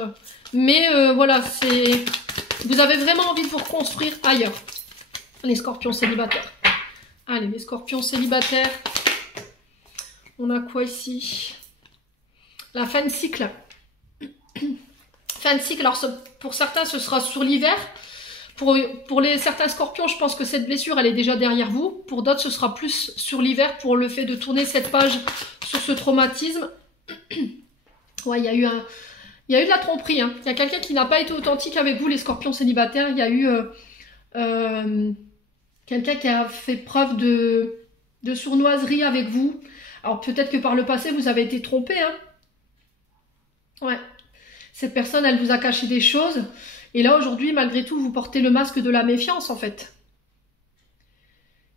mais voilà, c'est... Vous avez vraiment envie de vous reconstruire ailleurs, les scorpions célibataires. Allez, les scorpions célibataires. On a quoi ici? La fin de cycle. Fin de cycle, alors pour certains, ce sera sur l'hiver. Pour certains scorpions, je pense que cette blessure, elle est déjà derrière vous. Pour d'autres, ce sera plus sur l'hiver pour le fait de tourner cette page sur ce traumatisme. Ouais, il y a eu de la tromperie, hein. Il y a quelqu'un qui n'a pas été authentique avec vous, les scorpions célibataires. Il y a eu quelqu'un qui a fait preuve de sournoiserie avec vous. Alors peut-être que par le passé, vous avez été trompé, hein. Ouais. Cette personne, elle vous a caché des choses. Et là, aujourd'hui, malgré tout, vous portez le masque de la méfiance, en fait.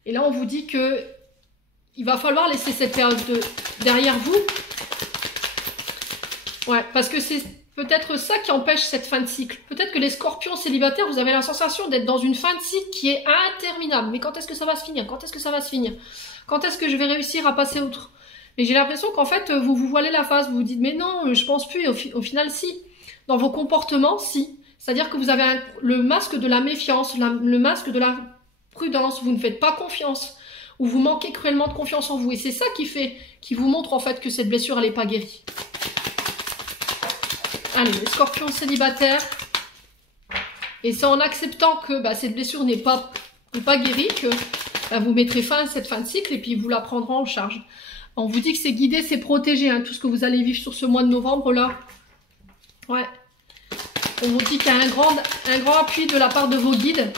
Et là, on vous dit que il va falloir laisser cette période derrière vous. Ouais, parce que peut-être ça qui empêche cette fin de cycle. Peut-être que les scorpions célibataires, vous avez la sensation d'être dans une fin de cycle qui est interminable. Mais quand est-ce que ça va se finir? Quand est-ce que ça va se finir? Quand est-ce que je vais réussir à passer outre? Mais j'ai l'impression qu'en fait, vous vous voilez la face. Vous vous dites, mais non, je pense plus. Et au final, si. Dans vos comportements, si. C'est-à-dire que vous avez le masque de la méfiance, le masque de la prudence. Vous ne faites pas confiance. Ou vous manquez cruellement de confiance en vous. Et c'est ça qui vous montre en fait que cette blessure, elle n'est pas guérie. Allez, les scorpions célibataires. Et c'est en acceptant que cette blessure n'est pas guérie que vous mettrez fin à cette fin de cycle et puis vous la prendrez en charge. On vous dit que c'est guidé, c'est protégé, hein, tout ce que vous allez vivre sur ce mois de novembre là. Ouais. On vous dit qu'il y a un grand appui de la part de vos guides.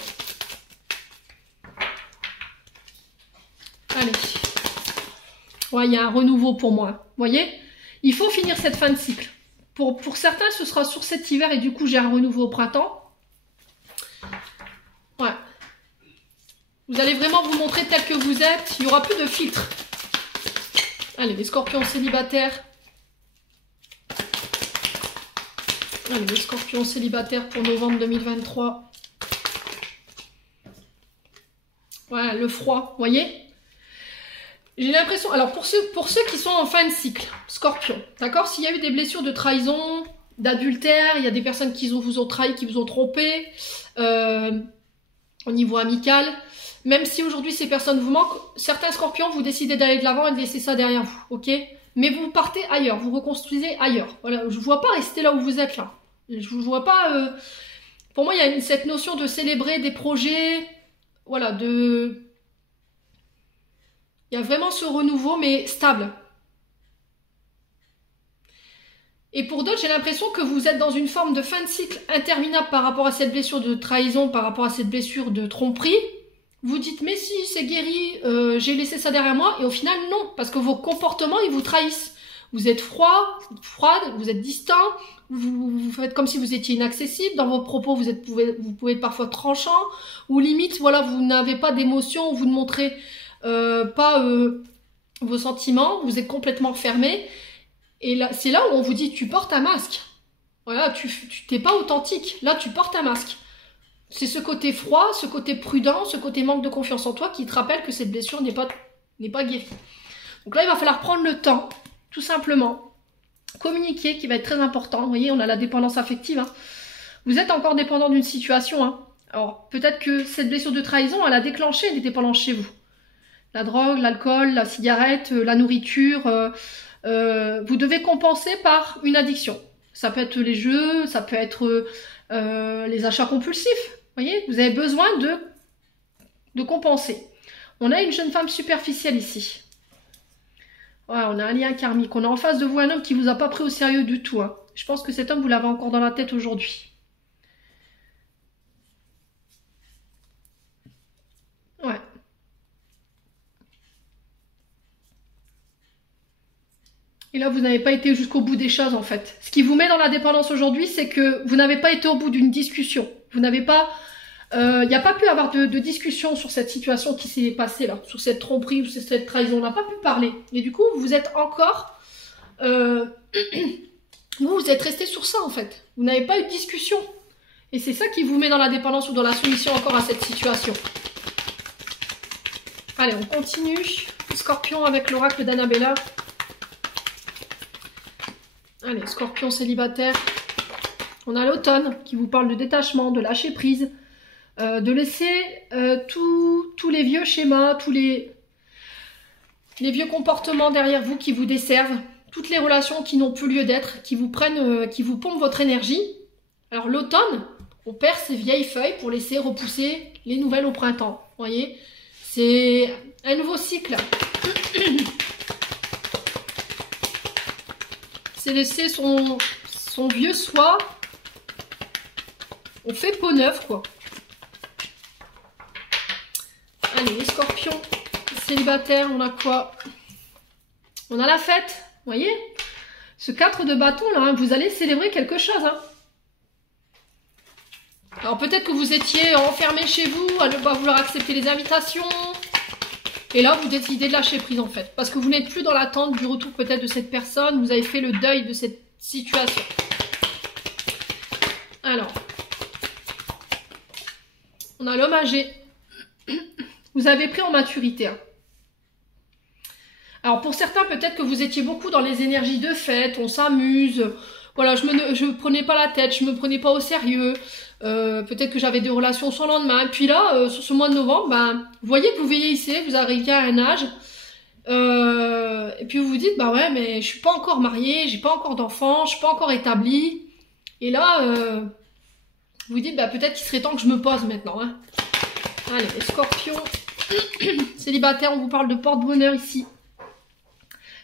Allez. Ouais, il y a un renouveau pour moi. Vous voyez? Il faut finir cette fin de cycle. Pour certains, ce sera sur cet hiver et du coup, j'ai un renouveau au printemps. Ouais. Vous allez vraiment vous montrer tel que vous êtes. Il n'y aura plus de filtre. Allez, les scorpions célibataires. Allez, les scorpions célibataires pour novembre 2023. Voilà, le froid, vous voyez? J'ai l'impression, alors pour ceux qui sont en fin de cycle, scorpion, d'accord? S'il y a eu des blessures de trahison, d'adultère, il y a des personnes qui vous ont trahi, qui vous ont trompé, au niveau amical, même si aujourd'hui ces personnes vous manquent, certains scorpions, vous décidez d'aller de l'avant et de laisser ça derrière vous, ok? Mais vous partez ailleurs, vous reconstruisez ailleurs. Voilà, je ne vois pas rester là où vous êtes là. Je ne vois pas... Pour moi, il y a cette notion de célébrer des projets, voilà, il y a vraiment ce renouveau, mais stable. Et pour d'autres, j'ai l'impression que vous êtes dans une forme de fin de cycle interminable par rapport à cette blessure de trahison, par rapport à cette blessure de tromperie. Vous dites, mais si, c'est guéri, j'ai laissé ça derrière moi. Et au final, non, parce que vos comportements, ils vous trahissent. Vous êtes froide, vous êtes distant, vous faites comme si vous étiez inaccessible. Dans vos propos, vous pouvez être parfois tranchant, ou limite, voilà, vous n'avez pas d'émotion, vous ne montrez pas vos sentiments, vous êtes complètement fermé. Et là, c'est là où on vous dit, tu portes un masque. Voilà, tu t'es pas authentique. Là, tu portes un masque. C'est ce côté froid, ce côté prudent, ce côté manque de confiance en toi qui te rappelle que cette blessure n'est pas guérie. Donc là, il va falloir prendre le temps, tout simplement. Communiquer, qui va être très important. Vous voyez, on a la dépendance affective. Hein. Vous êtes encore dépendant d'une situation. Hein. Alors, peut-être que cette blessure de trahison, elle a déclenché des dépendances chez vous. La drogue, l'alcool, la cigarette, la nourriture. Vous devez compenser par une addiction. Ça peut être les jeux, ça peut être les achats compulsifs. Vous voyez, vous avez besoin de compenser. On a une jeune femme superficielle ici. Ouais, on a un lien karmique. On a en face de vous un homme qui ne vous a pas pris au sérieux du tout. Hein. Je pense que cet homme, vous l'avez encore dans la tête aujourd'hui. Ouais. Et là, vous n'avez pas été jusqu'au bout des choses, en fait. Ce qui vous met dans la dépendance aujourd'hui, c'est que vous n'avez pas été au bout d'une discussion. Vous n'avez pas... Il n'y a pas pu avoir de discussion sur cette situation qui s'est passée là, sur cette tromperie ou sur cette trahison. On n'a pas pu parler. Et du coup, vous êtes encore... vous êtes resté sur ça, en fait. Vous n'avez pas eu de discussion. Et c'est ça qui vous met dans la dépendance ou dans la soumission encore à cette situation. Allez, on continue. Scorpion avec l'oracle d'Annabella. Allez, Scorpion célibataire. On a l'automne qui vous parle de détachement, de lâcher prise, de laisser tous les vieux schémas, tous les vieux comportements derrière vous qui vous desservent, toutes les relations qui n'ont plus lieu d'être, qui vous prennent, qui vous pompent votre énergie. Alors l'automne, on perd ces vieilles feuilles pour laisser repousser les nouvelles au printemps. Vous voyez, c'est un nouveau cycle. C'est laisser son vieux soi. On fait peau neuve, quoi. Allez, les scorpions célibataires, on a quoi? On a la fête, vous voyez? Ce 4 de bâton, là, hein, vous allez célébrer quelque chose. Hein. Alors, peut-être que vous étiez enfermé chez vous, à ne pas vouloir accepter les invitations. Et là, vous décidez de lâcher prise, en fait. Parce que vous n'êtes plus dans l'attente du retour, peut-être, de cette personne. Vous avez fait le deuil de cette situation. Alors, on a l'homme âgé. Vous avez pris en maturité. Hein. Alors pour certains, peut-être que vous étiez beaucoup dans les énergies de fête, on s'amuse. Voilà, je me prenais pas la tête, je me prenais pas au sérieux. Peut-être que j'avais des relations sans lendemain. Et puis là, sur ce mois de novembre, ben, vous voyez que vous vieillissez, vous arrivez à un âge. Et puis vous vous dites, bah ouais, mais je suis pas encore mariée, j'ai pas encore d'enfant, je suis pas encore établie. Et là, vous dites, bah peut-être qu'il serait temps que je me pose maintenant. Hein. Allez, les scorpions, célibataires, on vous parle de porte-bonheur ici.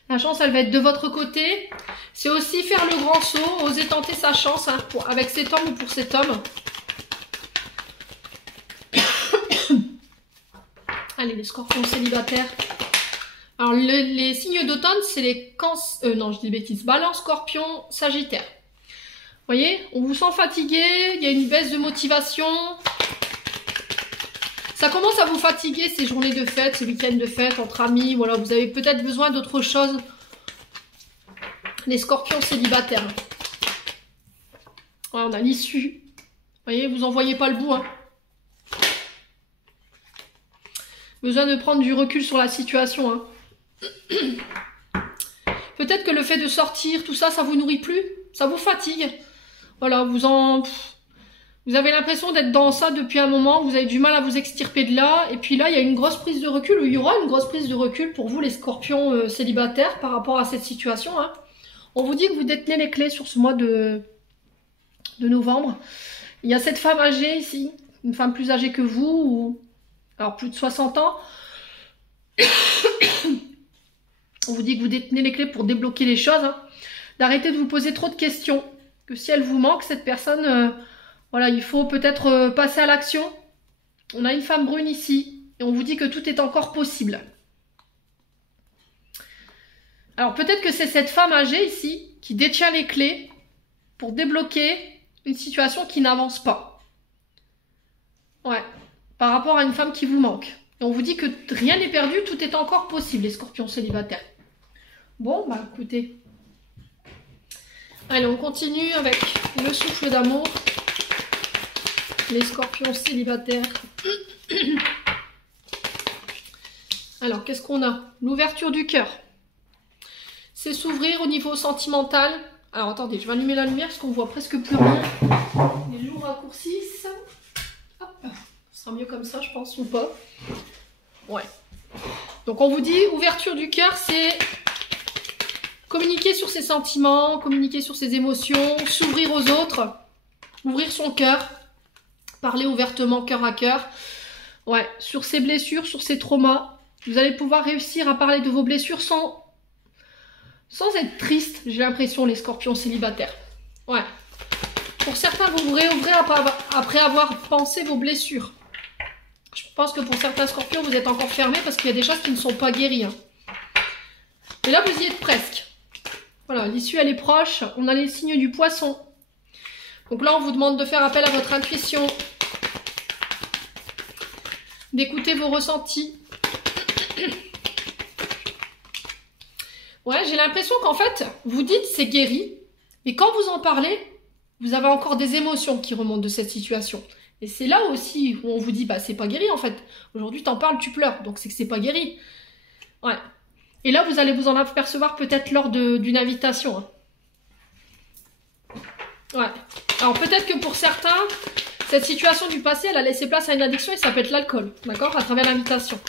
La chance, elle va être de votre côté. C'est aussi faire le grand saut, oser tenter sa chance hein, avec cet homme ou pour cet homme. Allez, les scorpions célibataires. Alors, les signes d'automne, c'est les cancers... non, je dis bêtises. Balance, scorpion, sagittaire. Vous voyez, on vous sent fatigué, il y a une baisse de motivation. Ça commence à vous fatiguer ces journées de fête, ces week-ends de fête entre amis. Voilà, vous avez peut-être besoin d'autre chose. Les scorpions célibataires. Voilà, on a l'issue. Vous voyez, vous n'en voyez pas le bout. Hein. Besoin de prendre du recul sur la situation. Hein. Peut-être que le fait de sortir, tout ça, ça vous nourrit plus. Ça vous fatigue. Voilà, vous avez l'impression d'être dans ça depuis un moment, vous avez du mal à vous extirper de là, et puis là, il y a une grosse prise de recul, ou il y aura une grosse prise de recul pour vous, les scorpions célibataires, par rapport à cette situation. Hein. On vous dit que vous détenez les clés sur ce mois de novembre. Il y a cette femme âgée ici, une femme plus âgée que vous, ou alors plus de 60 ans. On vous dit que vous détenez les clés pour débloquer les choses, hein. D'arrêter de vous poser trop de questions, que si elle vous manque, cette personne... voilà, il faut peut-être passer à l'action. On a une femme brune ici. Et on vous dit que tout est encore possible. Alors peut-être que c'est cette femme âgée ici qui détient les clés pour débloquer une situation qui n'avance pas. Ouais, par rapport à une femme qui vous manque. Et on vous dit que rien n'est perdu, tout est encore possible, les scorpions célibataires. Bon, bah écoutez. Allez, on continue avec le souffle d'amour. Les scorpions célibataires. Alors, qu'est-ce qu'on a? L'ouverture du cœur. C'est s'ouvrir au niveau sentimental. Alors, attendez, je vais allumer la lumière parce qu'on voit presque plus rien. Les jours raccourcissent. Hop. Ce sera mieux comme ça, je pense, ou pas. Ouais. Donc, on vous dit, ouverture du cœur, c'est communiquer sur ses sentiments, communiquer sur ses émotions, s'ouvrir aux autres, ouvrir son cœur. Parler ouvertement, cœur à cœur. Ouais, sur ses blessures, sur ses traumas. Vous allez pouvoir réussir à parler de vos blessures sans être triste, j'ai l'impression, les scorpions célibataires. Ouais. Pour certains, vous vous réouvrez après avoir pensé vos blessures. Je pense que pour certains scorpions, vous êtes encore fermés parce qu'il y a des choses qui ne sont pas guéries. Hein. Et là, vous y êtes presque. Voilà, l'issue, elle est proche. On a les signes du poisson. Donc là, on vous demande de faire appel à votre intuition, d'écouter vos ressentis. Ouais, j'ai l'impression qu'en fait, vous dites c'est guéri, mais quand vous en parlez, vous avez encore des émotions qui remontent de cette situation. Et c'est là aussi où on vous dit, bah c'est pas guéri en fait. Aujourd'hui, t'en parles, tu pleures, donc c'est que c'est pas guéri. Ouais. Et là, vous allez vous en apercevoir peut-être lors d'une invitation. Hein. Ouais. Alors peut-être que pour certains, cette situation du passé, elle a laissé place à une addiction et ça peut être l'alcool, d'accord, à travers l'invitation.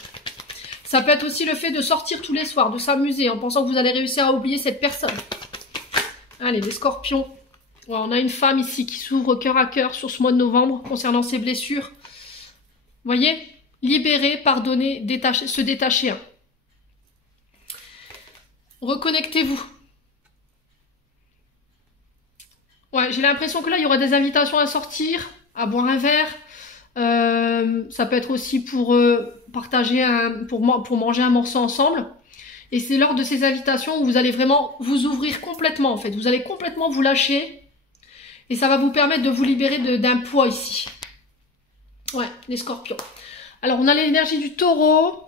Ça peut être aussi le fait de sortir tous les soirs, de s'amuser en pensant que vous allez réussir à oublier cette personne. Allez, les scorpions. Ouais, on a une femme ici qui s'ouvre cœur à cœur sur ce mois de novembre concernant ses blessures. Vous voyez, libérer, pardonner, détacher, se détacher. Hein. Reconnectez-vous. Ouais, j'ai l'impression que là, il y aura des invitations à sortir, à boire un verre. Ça peut être aussi pour partager, pour manger un morceau ensemble. Et c'est lors de ces invitations où vous allez vraiment vous ouvrir complètement, en fait. Vous allez complètement vous lâcher. Et ça va vous permettre de vous libérer d'un poids ici. Ouais, les scorpions. Alors, on a l'énergie du taureau.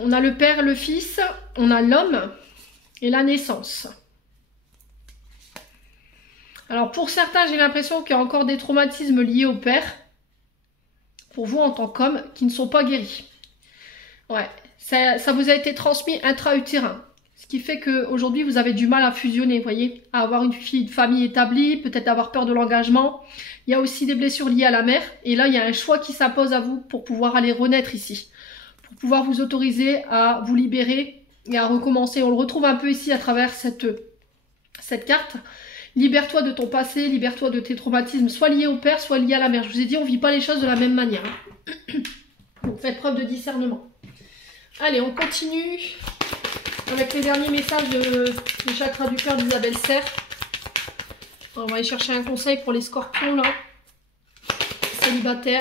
On a le père, le fils. On a l'homme et la naissance. Alors pour certains, j'ai l'impression qu'il y a encore des traumatismes liés au père, pour vous en tant qu'homme, qui ne sont pas guéris. Ouais, ça vous a été transmis intra-utérin. Ce qui fait qu'aujourd'hui, vous avez du mal à fusionner, vous voyez, à avoir une famille établie, peut-être avoir peur de l'engagement. Il y a aussi des blessures liées à la mère. Et là, il y a un choix qui s'impose à vous pour pouvoir aller renaître ici. Pour pouvoir vous autoriser à vous libérer et à recommencer. On le retrouve un peu ici à travers cette carte. Libère-toi de ton passé, libère-toi de tes traumatismes, soit liés au père, soit liés à la mère. Je vous ai dit, on ne vit pas les choses de la même manière. Donc faites preuve de discernement. Allez, on continue avec les derniers messages du chakra du cœur d'Isabelle Serre. On va aller chercher un conseil pour les scorpions, là. Célibataires.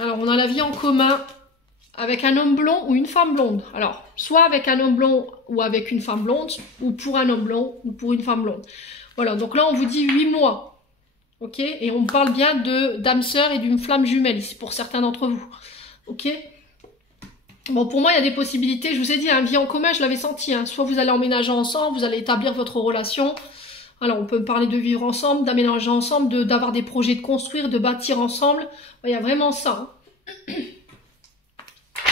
Alors, on a la vie en commun avec un homme blond ou une femme blonde. Alors, soit avec un homme blond ou avec une femme blonde, ou pour un homme blond ou pour une femme blonde. Voilà, donc là, on vous dit 8 mois. Ok? Et on parle bien d'âme sœur et d'une flamme jumelle, ici, pour certains d'entre vous. Ok? Bon, pour moi, il y a des possibilités. Je vous ai dit, un vie en commun, je l'avais senti. Hein. Soit vous allez emménager ensemble, vous allez établir votre relation. Alors, on peut me parler de vivre ensemble, d'aménager ensemble, d'avoir des projets de construire, de bâtir ensemble. Il y a vraiment ça. Hein.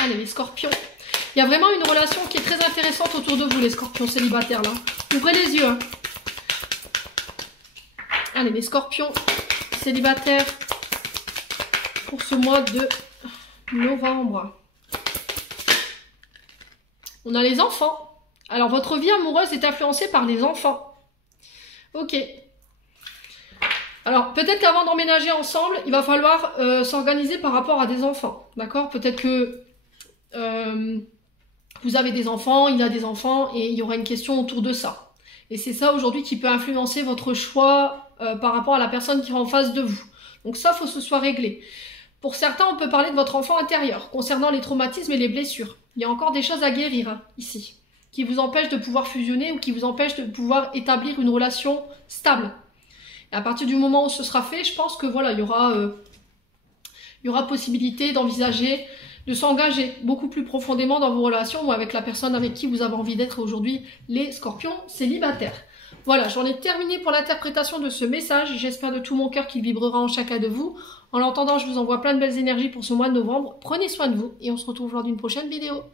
Allez, les scorpions. Il y a vraiment une relation qui est très intéressante autour de vous, les scorpions célibataires, là. Ouvrez les yeux. Hein. Allez, les scorpions célibataires pour ce mois de novembre. On a les enfants. Alors, votre vie amoureuse est influencée par les enfants. Ok. Alors, peut-être qu'avant d'emménager ensemble, il va falloir s'organiser par rapport à des enfants. D'accord? Peut-être que vous avez des enfants, il a des enfants, et il y aura une question autour de ça. Et c'est ça aujourd'hui qui peut influencer votre choix par rapport à la personne qui est en face de vous. Donc ça, il faut que ce soit réglé. Pour certains, on peut parler de votre enfant intérieur, concernant les traumatismes et les blessures. Il y a encore des choses à guérir, hein, ici, qui vous empêchent de pouvoir fusionner ou qui vous empêchent de pouvoir établir une relation stable. Et à partir du moment où ce sera fait, je pense que voilà, il y aura possibilité d'envisager, de s'engager beaucoup plus profondément dans vos relations ou avec la personne avec qui vous avez envie d'être aujourd'hui, les scorpions célibataires. Voilà, j'en ai terminé pour l'interprétation de ce message. J'espère de tout mon cœur qu'il vibrera en chacun de vous. En l'entendant, je vous envoie plein de belles énergies pour ce mois de novembre. Prenez soin de vous et on se retrouve lors d'une prochaine vidéo.